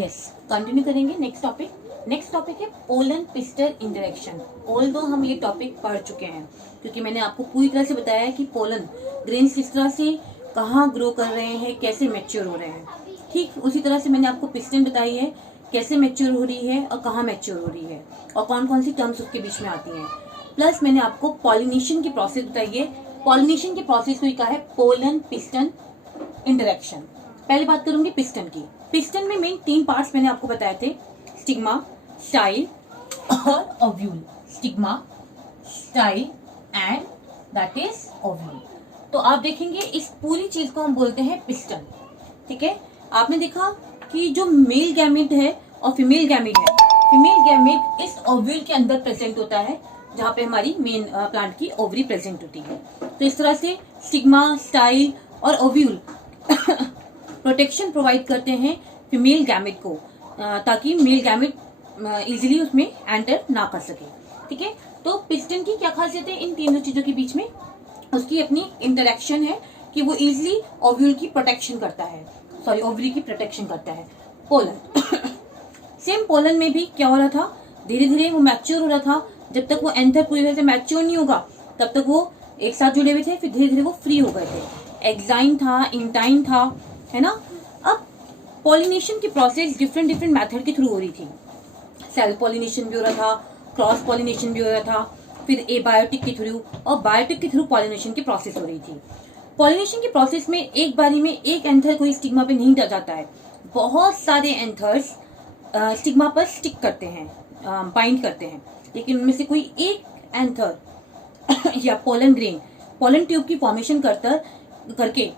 Yes, continue करेंगे next topic. Next topic है pollen pistil interaction. Although हम ये टॉपिक पढ़ चुके हैं, क्योंकि मैंने आपको पूरी तरह से बताया है कि पोलन ग्रेन्स किस तरह से कहाँ ग्रो कर रहे हैं, कैसे मैच्योर हो रहे हैं। ठीक उसी तरह से मैंने आपको पिस्टन बताई है, कैसे मैच्योर हो रही है और कहाँ मैच्योर हो रही है और कौन कौन सी टर्म्स उसके बीच में आती हैं। प्लस मैंने आपको पॉलिनेशन की प्रोसेस बताई है। पॉलिनेशन की प्रोसेस को कहा है पोलन पिस्टन इंटरेक्शन। पहले बात करूंगी पिस्टन की। पिस्टन में मेन 3 पार्ट्स मैंने आपको बताए थे, स्टिग्मा, स्टाइल और ovule. Stigma, style and that is ovule. तो आप देखेंगे इस पूरी चीज को हम बोलते हैं पिस्टन। ठीक है, आपने देखा कि जो मेल गैमेट है और फीमेल गैमेट है, फीमेल गैमेट इस ओव्यूल के अंदर प्रेजेंट होता है, जहां पे हमारी मेन प्लांट की ओवरी प्रेजेंट होती है। तो इस तरह से स्टिग्मा, स्टाइल और ओव्यूल प्रोटेक्शन प्रोवाइड करते हैं फीमेल गैमेट को, ताकि मेल गैमेट इजीली उसमें एंटर ना कर सके। ठीक है, तो पिस्टन की क्या खासियत है इन तीनों चीजों के बीच में? उसकी अपनी इंटरेक्शन है कि वो इजीली ओव्यूल की प्रोटेक्शन करता है, सॉरी ओवरी की प्रोटेक्शन करता है। पोलन सेम पोलन में भी क्या हो रहा था, धीरे धीरे वो मैच्योर हो रहा था। जब तक वो एंथर पूरी तरह से मैच्योर नहीं होगा तब तक वो एक साथ जुड़े हुए थे, फिर धीरे धीरे वो फ्री हो गए थे। एक्साइन था, इंटाइन था, है ना। अब पॉलिनेशन की प्रोसेस डिफरेंट डिफरेंट मेथड के थ्रू हो रही थी। सेल पॉलिनेशन भी हो रहा था, क्रॉस पॉलिनेशन भी हो रहा था, फिर एबायोटिक के थ्रू और बायोटिक के थ्रू पॉलिनेशन की प्रोसेस हो रही थी। पॉलिनेशन की प्रोसेस में एक बारी में एक एंथर कोई स्टिग्मा पे नहीं जाता है, बहुत सारे एंथर्स स्टिग्मा पर स्टिक करते हैं, बाइंड करते हैं, लेकिन उनमें से कोई एक एंथर या पोलन ग्रेन पोलन ट्यूब की फॉर्मेशन करके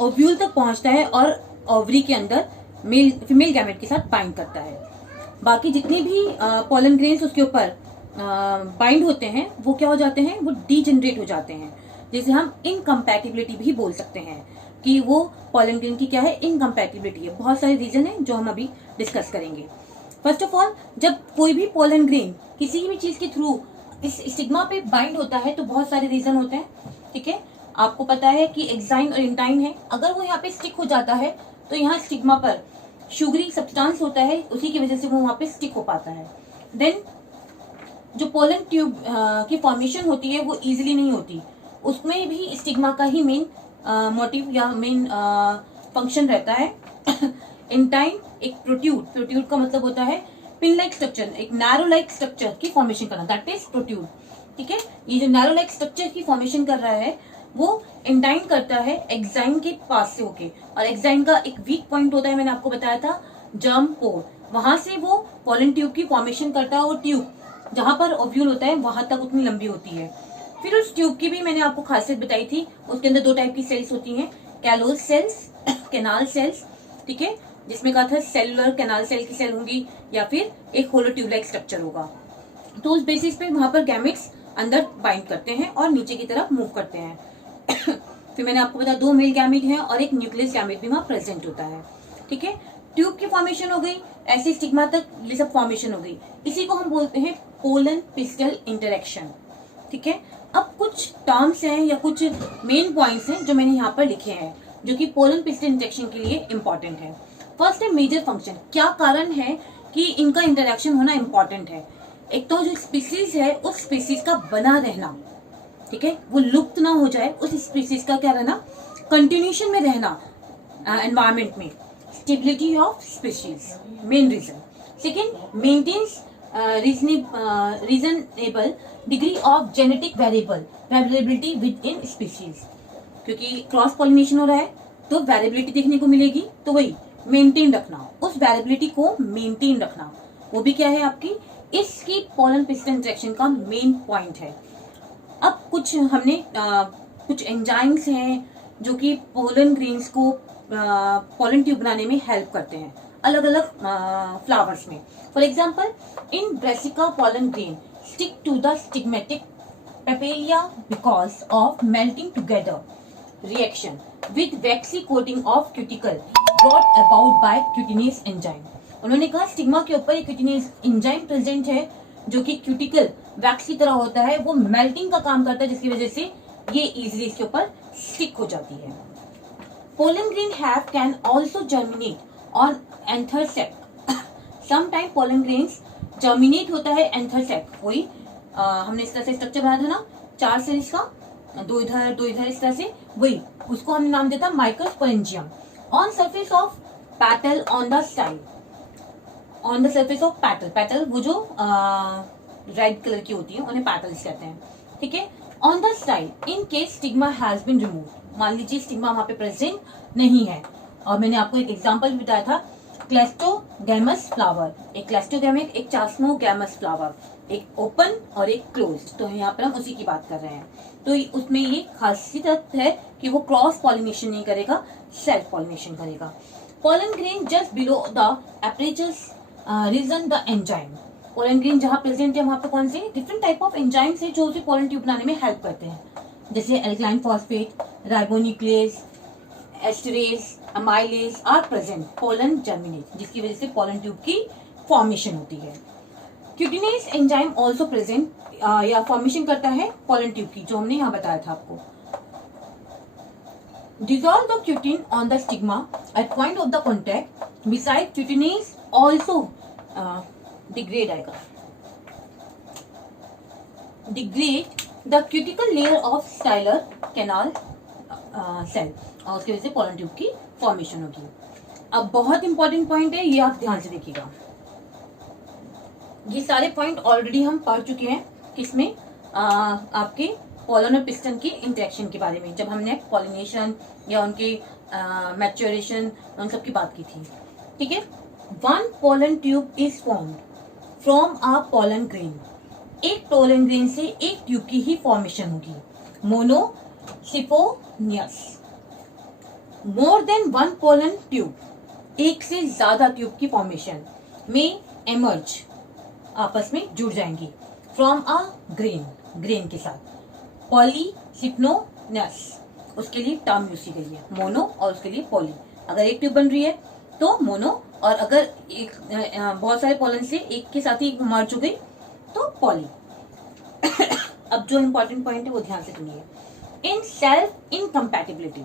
ओव्यूल तक पहुंचता है और ओवरी के अंदर फीमेल गैमेट के साथ बाइंड करता है। बाकी जितने भी पोलन ग्रेन्स उसके ऊपर बाइंड होते हैं वो क्या हो जाते हैं, वो डीजेनरेट हो जाते हैं, जिसे हम इनकम्पैटिबिलिटी भी बोल सकते हैं कि वो पोलन ग्रेन की क्या है, इनकम्पैटिबिलिटी है। बहुत सारे रीजन है जो हम अभी डिस्कस करेंगे। फर्स्ट ऑफ ऑल, जब कोई भी पोलन ग्रेन किसी भी चीज के थ्रू इस स्टिग्मा पे बाइंड होता है तो बहुत सारे रीजन होते हैं। ठीक है, आपको पता है कि एक्साइन और इंटाइन है, अगर वो यहाँ पे स्टिक हो जाता है तो यहाँ स्टिग्मा पर शुगरी सब्सटेंस होता है, उसी की वजह से वो वहां पे स्टिक हो पाता है। देन जो पोलन ट्यूब की फॉर्मेशन होती है वो इजीली नहीं होती, उसमें भी स्टिग्मा का ही मेन मोटिव या मेन फंक्शन रहता है। इंटाइन एक प्रोट्यूड का मतलब होता है पिन लाइक स्ट्रक्चर, एक नैरो लाइक स्ट्रक्चर की फॉर्मेशन करना, दैट इज प्रोट्यूड। ठीक है, ये जो नैरो लाइक स्ट्रक्चर की फॉर्मेशन कर रहा है वो इंटाइन करता है एक्साइन के पास से होके, और एक्साइन का एक वीक पॉइंट होता है, मैंने आपको बताया था, जर्म पोर, वहां से वो पोलन ट्यूब की फॉर्मेशन करता है। और ट्यूब जहां पर ओव्यूल होता है वहां तक उतनी लंबी होती है। फिर उस ट्यूब की भी मैंने आपको खासियत बताई थी, उसके अंदर 2 टाइप की सेल्स होती हैं, कैलोज सेल्स, कैनाल सेल्स। ठीक है, जिसमें कहा था सेलुलर कैनाल सेल की सेल होंगी या फिर एक होलो ट्यूब लाइक स्ट्रक्चर होगा। तो उस बेसिस पे वहां पर गैमेट्स अंदर बाइंड करते हैं और नीचे की तरफ मूव करते हैं। फिर मैंने आपको बताया 2 मेल गैमेट हैं और एक न्यूक्लियस गैमेट भी वहां प्रेजेंट होता है। ठीक है, ट्यूब की फॉर्मेशन हो गई, ऐसे स्टिग्मा तक ये सब फॉर्मेशन हो गई, इसी को हम बोलते हैं पोलन पिस्टल इंटरेक्शन। ठीक है, अब कुछ टर्म्स हैं या कुछ मेन पॉइंट्स हैं जो मैंने यहाँ पर लिखे हैं, जो कि पोलन पिस्टल इंटरेक्शन के लिए इंपॉर्टेंट है। फर्स्ट है मेजर फंक्शन, क्या कारण है कि इनका इंटरेक्शन होना इंपॉर्टेंट है। एक तो जो स्पीसीज है उस स्पीसीज का बना रहना, ठीक है, वो लुप्त ना हो जाए, उस स्पीसीज का क्या रहना, कंटिन्यूशन में रहना एनवायरमेंट में, stability of species main reason. Second, maintains reasonable degree of genetic variability within species, क्योंकि क्रॉस पॉलिनेशन हो रहा है तो वेरिएबिलिटी देखने को मिलेगी, तो वही मेंटेन रखना, उस वेरिएबिलिटी को मेंटेन रखना, वो भी क्या है आपकी इसकी पोलन पिस्टल इंटरेक्शन का मेन पॉइंट है। अब कुछ हमने कुछ एंजाइम्स हैं जो कि पोलन ग्रेन्स को पोलन ट्यूब बनाने में हेल्प करते हैं अलग अलग फ्लावर्स में। For example, in brassica pollen grain stick to the stigmatic papillae because of melting together reaction with waxy coating of cuticle brought about by cutinase enzyme. उन्होंने कहा स्टिग्मा के ऊपर एक क्यूटिनियस एंजाइम प्रेजेंट है जो कि क्यूटिकल वैक्स की तरह होता है, वो मेल्टिंग का काम करता है, जिसकी वजह से ये इजीली इसके ऊपर स्टिक हो जाती है। Pollen grain have can also germinate on anther sac. Some time pollen grains germinate होता है एंथर सेक, वही हमने इस तरह से स्ट्रक्चर बनाया था ना, 4 सेल्स का, 2 इधर 2 इधर, इस तरह से, वही उसको हमने नाम देता microsporangium. On surface of petal on the style, on the surface of petal, petal वो जो रेड कलर की होती है उन्हें पैटल्स कहते हैं, ठीक है। On the style in case stigma has been remove, मान लीजिए स्टिग्मा वहां पे प्रेजेंट नहीं है। और मैंने आपको एक एग्जांपल भी बताया था, क्लेस्टोगैमस फ्लावर, एक क्लेस्टोगैमिक, एक चास्मोगैमस फ्लावर, एक ओपन और एक क्लोज, तो यहाँ पर हम उसी की बात कर रहे हैं। तो उसमें ये खासियत है कि वो क्रॉस पॉलिनेशन नहीं करेगा, सेल्फ पॉलिनेशन करेगा। Pollen grain just below the apertures region the enzyme, pollen grain जहां प्रेजेंट है वहां पे कौन से डिफरेंट टाइप ऑफ एंजाइम्स है जो उसे पोलन ट्यूब बनाने में हेल्प करते हैं, जैसे alkaline phosphate, ribonuclease, esterase, amylase are present pollen germinate, जिसकी वजह से पोलन ट्यूब की फॉर्मेशन होती है। क्यूटिनेज एंजाइम ऑल्सो प्रेजेंट या फॉर्मेशन करता है पोलन ट्यूब की, जो हमने यहाँ बताया था आपको। Dissolve the cutin on the stigma at point of the contact. Besides, cutinase also degrade the cuticle layer of styler canal cell, और उसकी वजह से पोलन ट्यूब की फॉर्मेशन होगी। अब बहुत इंपॉर्टेंट पॉइंट है, ये आप ध्यान से देखिएगा। ये सारे पॉइंट ऑलरेडी हम पढ़ चुके हैं, किसमें, आपके पोलन और पिस्टन की इंटरेक्शन के बारे में, जब हमने पॉलिनेशन या उनके मैच्योरेशन उन सब की बात की थी, ठीक है। 1 pollen tube is formed from a pollen grain, एक पोलन ग्रेन से एक ट्यूब की ही फॉर्मेशन होगी। मोनोसिफोनियस, मोर देन 1 पोलन ट्यूब, एक से ज्यादा ट्यूब की फॉर्मेशन में एमर्ज, आपस में जुड़ जाएंगी, फ्रॉम अ ग्रेन, ग्रेन के साथ। पॉलीसिफोनियस, उसके लिए टर्म यूज की गई है, मोनो और उसके लिए पॉली। अगर एक ट्यूब बन रही है तो मोनो, और अगर एक बहुत सारे पोलन से एक के साथ ही मर्ज हो गई तो पॉली। अब जो इंपॉर्टेंट पॉइंट है वो ध्यान से सुनिए। In self incompatibility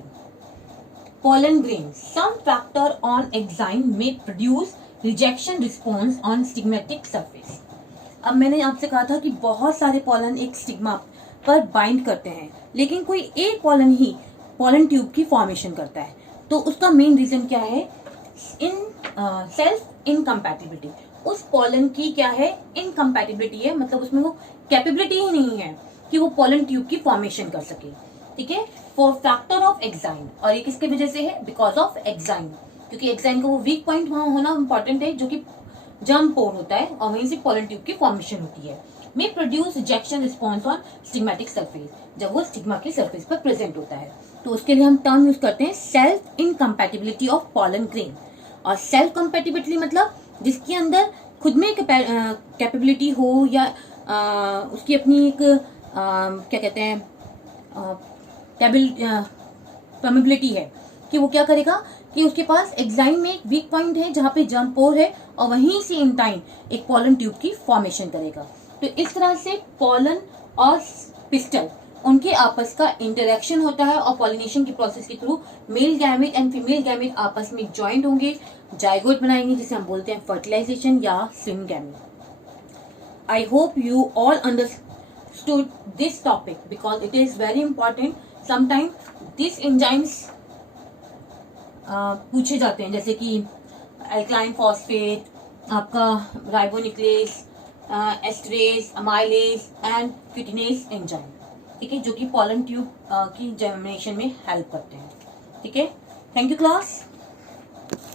pollen grain, some factor on enzyme में produce rejection response on stigmatic surface. अब मैंने आपसे कहा था कि बहुत सारे पोलन एक स्टिग्मा पर बाइंड करते हैं, लेकिन कोई एक पोलन ही पोलन ट्यूब की फॉर्मेशन करता है, तो उसका मेन रीजन क्या है, इन सेल्फ इनकम्पैटिबिलिटी। उस पोलन की क्या है, इनकम्पैटिबिलिटी है, मतलब उसमें वो कैपेबिलिटी ही नहीं है कि वो पोलन ट्यूब की फॉर्मेशन कर सके, ठीक है। फॉर फैक्टर ऑफ एग्जाइन, और ये किसके वजह से है, बिकॉज ऑफ एग्जाइन, क्योंकि एग्जाइन का वो वीक पॉइंट वहां होना इंपॉर्टेंट है, जो कि जर्म पोर होता है और वहीं से पोलन ट्यूब की फॉर्मेशन होती है। में produce rejection response on stigmatic surface, जब वो स्टिग्मा की सरफेस पर प्रेजेंट होता है, तो उसके लिए हम टर्म यूज करते हैं self incompatibility of pollen grain. और सेल्फ कंपैटिबिलिटी मतलब जिसके अंदर खुद में कैपेबिलिटी हो, या उसकी अपनी एक क्या कहते हैं परमेबिलिटी है, कि वो क्या करेगा कि उसके पास एग्जाइन में एक वीक पॉइंट है जहां पे जर्म पोर है, और वहीं से इन टाइम एक पोलन ट्यूब की फॉर्मेशन करेगा। तो इस तरह से पोलन और पिस्टल उनके आपस का इंटरेक्शन होता है, और पॉलिनेशन की प्रोसेस के through male gamete and female gamete आपस में ज्वाइंट होंगे, जाइगोट बनाएंगे, जिसे हम बोलते हैं फर्टिलाइजेशन या swim gamete. I hope you all understood this topic because it is very important. Sometime this enzymes पूछे जाते हैं, जैसे कि एल्कलाइन फॉस्फेट, आपका ribonuclease, esterase, amylase and cutinase enzyme, ठीक है, जो कि पोलन ट्यूब की जर्मिनेशन में हेल्प करते हैं, ठीक है। Thank you class.